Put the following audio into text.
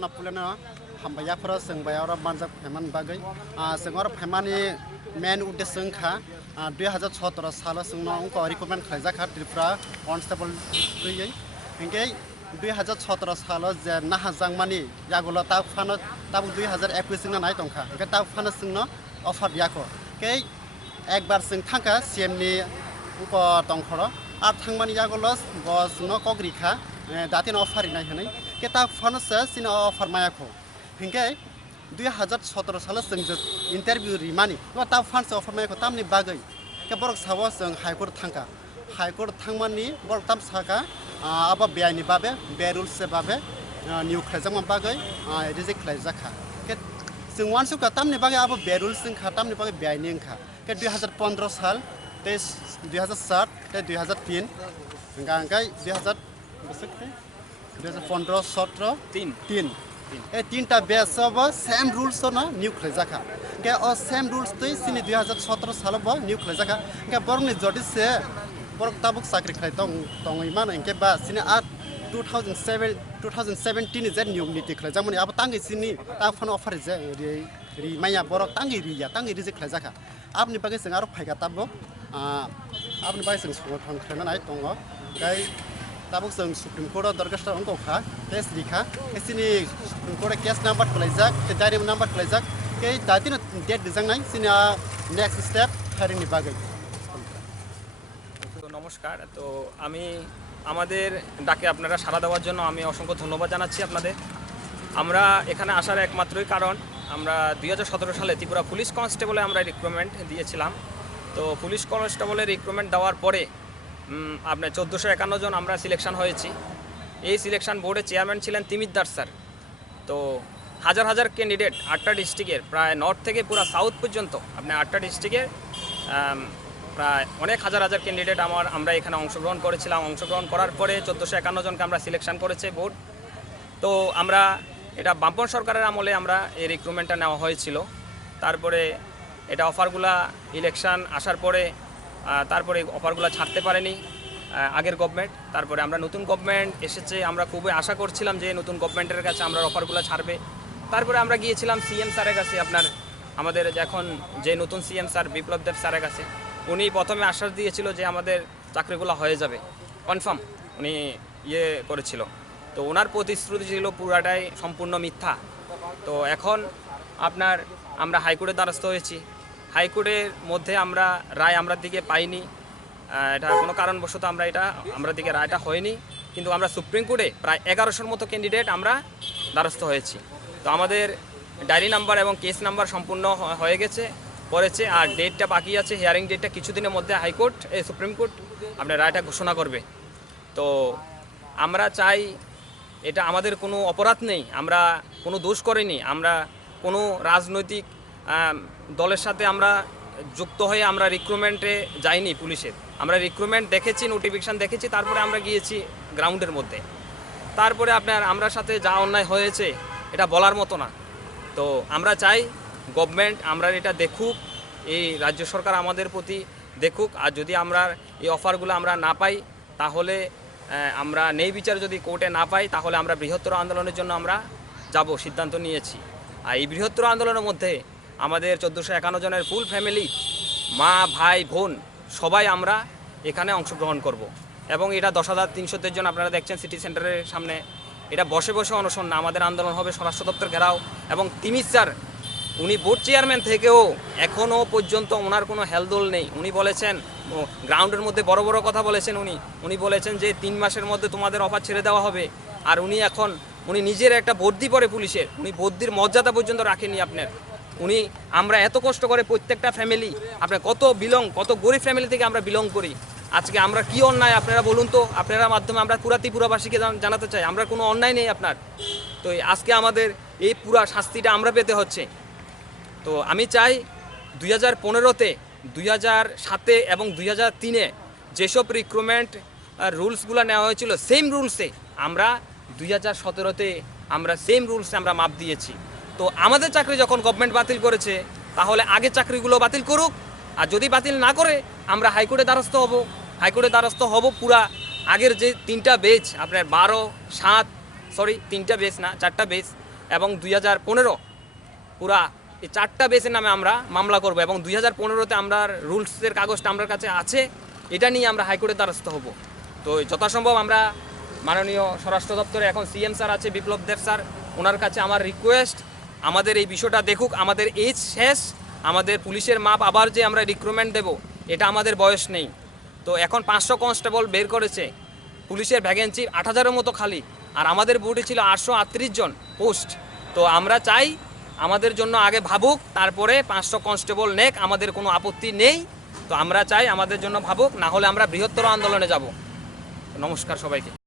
na pulena hambaya phara sengbayar banjak pheman bagai sengor phemani main uddesyo kha 2017 salo sungno ongko recommend khlaijak Tripura constable tui hingke 2017 salo je nahajangmani yagulo ta Phano Tabuk 2021 singna nai tongkha hingke ta Phano singno offer yako ke ekbar sing thangka CM ni ongko tongkhoro ar thangmani yagulo bos no kogrikha datin offer inai hanai ke ta Phano se sino offer mayako hingke 2017 साल जों interview रिमानि ता फान्स offer मायखौ तामनि बागै के बरक साव जों high court थांका high court थांमानि बरक ताम साका अब बेआइनि बाबे बे रुल्स से बाबे निउ खलाइजामा बागै रिजेक्ट खलाइजाखा के जों वानसु का तामनि बागै अब बे रुल्स जों खा तामनि बागै बेआइनि ओंखा के 2015 साल 2007 ते 2003 गांगाय 2015 17 3 ए तीनटा बेस सब सेम रुल्स ना निउ खलाइजाखा के अ सेम रुल्स तै सिनि 2017 साल ब निउ खलाइजाखा के बरनि जदि से बरक ताबुक साख्रि खलाइ तंगै मान के बा सिनि आ 2017 जे निउ नीति खलाइजामनि अब तांगै सिनि ता फन अफर जे रि माया बरक तांगै रिया तांगै रिजे खलाइजाखा आपनि बागै जों आरो फायगा ताबुक आपनि बागै जों संगठन खलाइनाय दङ गाय Tabuk जों सुप्रीम कोर्ट दरखास्त अंको खा केस लिखा एसिनि सुप्रीम कोर्ट केस नम्बर खलाइजाक के डायरेक्ट नम्बर खलाइजाक के दातिनो डेट दिजांनाय सिना नेक्स्ट स्टेप हारिनि बागै তো নমস্কার তো আমি আমাদের ডাকে আপনারা সাড়া দেওয়ার জন্য আমি অসংখ্য ধন্যবাদ জানাচ্ছি আপনাদের আমরা এখানে আসার একমাত্রই কারণ আমরা 2017 সালে ত্রিপুরা পুলিশ কনস্টেবলে আমরা রিক্রুটমেন্ট দিয়েছিলাম তো পুলিশ কনস্টেবলে রিক্রুটমেন্ট দেওয়ার পরে আপনার 1451 জন আমরা সিলেকশন হয়েছি এই সিলেকশন বোর্ডে চেয়ারম্যান ছিলেন তিমিদ্দার স্যার তো হাজার হাজার ক্যান্ডিডেট 8টা ডিস্ট্রিক্টের প্রায় নর্থ থেকে পুরো সাউথ পর্যন্ত আপনি 8টা ডিস্ট্রিক্টের প্রায় অনেক হাজার হাজার ক্যান্ডিডেট আমরা এখানে অংশগ্রহণ করেছিলাম অংশগ্রহণ করার পরে 1451 জনকে আমরা সিলেকশন করেছে বোর্ড তো আমরা এটা বামপন সরকারের আমলে আমরা এই রিক্রুটমেন্টটা নেওয়া হয়েছিল তারপরে এটা অফারগুলা ইলেকশন আসার পরে তারপরে অফারগুলো ছাড়তে পারেনি আগের গভর্নমেন্ট তারপরে আমরা নতুন গভর্নমেন্ট এসেছে আমরা খুবই আশা করছিলাম যে নতুন গভর্নমেন্টের কাছে আমরা অফারগুলো ছাড়বে তারপরে আমরা গিয়েছিলাম সিএম স্যারের কাছে আপনার আমাদের এখন যে নতুন সিএম স্যার বিপ্লব দেব স্যারের কাছে উনি প্রথমে আশ্বাস দিয়েছিল যে আমাদের চাকরিগুলো হয়ে যাবে কনফার্ম উনি করেছিল তো ওনার প্রতিশ্রুতি ছিল পুরাটাই সম্পূর্ণ মিথ্যা তো এখন আমরা হাইকোর্টের দ্বারস্থ হয়েছি হাইকোর্টের মধ্যে আমরা রায় আমরা দিকে পাইনি এটা কোনো কারণবশত আমরা দিকে রায়টা হয়নি কিন্তু আমরা সুপ্রিম কোর্টে প্রায় 1100-র মতো ক্যান্ডিডেট আমরা দ্বারস্থ হয়েছি তো আমাদের ডায়েরি নাম্বার এবং কেস নাম্বার সম্পূর্ণ হয়ে পড়েছে আর ডেটটা বাকি আছে হিয়ারিং ডেটটা কিছুদিনের মধ্যে হাইকোর্ট সুপ্রিম কোর্ট আপনার রায়টা ঘোষণা করবে তো আমরা চাই এটা আমাদের কোনো অপরাধ নেই আমরা কোনো দোষ করিনি আমরা কোনো রাজনৈতিক দলের সাথে আমরা যুক্ত হয়ে আমরা রিক্রুটমেন্টে যাইনি পুলিশের আমরা রিক্রুটমেন্ট দেখেছি নোটিফিকেশান দেখেছি তারপরে আমরা গিয়েছি গ্রাউন্ডের মধ্যে তারপরে আমরা সাথে যা অন্যায় হয়েছে এটা বলার মতো না তো আমরা চাই গভর্নমেন্ট আমরা এটা দেখুক এই রাজ্য সরকার আমাদের প্রতি দেখুক আর যদি আমরা এই অফারগুলো আমরা না পাই তাহলে আমরা ন্যায় বিচার যদি কোর্টে না পাই তাহলে আমরা বৃহত্তর আন্দোলনের জন্য আমরা যাব সিদ্ধান্ত নিয়েছি আর এই বৃহত্তর আন্দোলনের মধ্যে আমাদের 1451 জনের ফুল ফ্যামিলি মা ভাই বোন সবাই আমরা এখানে অংশগ্রহণ করব এবং এটা 10,300 জন আপনারা দেখছেন সিটি সেন্টারের সামনে এটা বসে বসে অনশন না আমাদের আন্দোলন হবে স্বরাষ্ট্র দপ্তর ঘেরাও এবং তিমির স্যার উনি বোর্ড চেয়ারম্যান থেকেও এখনও পর্যন্ত ওনার কোনো হেলদোল নেই উনি বলেছেন গ্রাউন্ডের মধ্যে বড় বড় কথা বলেছেন উনি বলেছেন যে 3 মাসের মধ্যে তোমাদের অফার ছেড়ে দেওয়া হবে আর উনি নিজের একটা বর্দি পড়ে পুলিশের উনি বর্দির মর্যাদা পর্যন্ত রাখেননি আমরা এত কষ্ট করে প্রত্যেকটা ফ্যামিলি আপনার কত গরিব ফ্যামিলি থেকে আমরা বিলং করি আজকে আমরা কি অন্যায় আপনারা বলুন তো আপনার মাধ্যমে আমরা পুরা ত্রিপুরাবাসীকে জানাতে চাই আমরা কোনো অন্যায় নেই আপনার তো আজকে আমাদের এই পুরা শাস্তিটা আমরা পেতে হচ্ছে তো আমি চাই 2015-তে 2007-এ এবং 2003-এ যেসব রিক্রুটমেন্ট রুলসগুলো নেওয়া হয়েছিল সেম রুলসে আমরা 2017-তে আমরা সেম রুলসে আমরা মাপ দিয়েছি তো আমাদের চাকরি যখন গভর্নমেন্ট বাতিল করেছে তাহলে আগের চাকরিগুলো বাতিল করুক আর যদি বাতিল না করে আমরা হাইকোর্টে দ্বারস্থ হব পুরা আগের যে 3টা বেচ আপনার 12, 7 3টা বেচ না 4টা বেচ এবং 2015 পুরা এই 4টা বেসের নামে আমরা মামলা করব এবং 2015-তে আমরা রুলসের কাগজটা আমার কাছে আছে, এটা নিয়ে আমরা হাইকোর্টের দ্বারস্থ হব। তো যথাসম্ভব আমরা মাননীয় স্বরাষ্ট্র দপ্তরে এখন সিএম স্যার আছে, বিপ্লব দেব স্যার, ওনার কাছে আমার রিকোয়েস্ট আমাদের এই বিষয়টা দেখুক। আমাদের এজ শেষ, আমাদের পুলিশের মাপ আবার যে আমরা রিক্রুটমেন্ট দেব এটা আমাদের বয়স নেই। তো এখন 500 কনস্টেবল বের করেছে, পুলিশের ভ্যাকেন্সি 8000-এর মতো খালি, আর আমাদের বোর্ডে ছিল 838 জন পোস্ট। তো আমরা চাই আমাদের জন্য আগে ভাবুক, তারপরে 500 কনস্টেবল নেক, আমাদের কোনো আপত্তি নেই। তো আমরা চাই আমাদের জন্য ভাবুক, না হলে আমরা বৃহত্তর আন্দোলনে যাব। নমস্কার সবাইকে।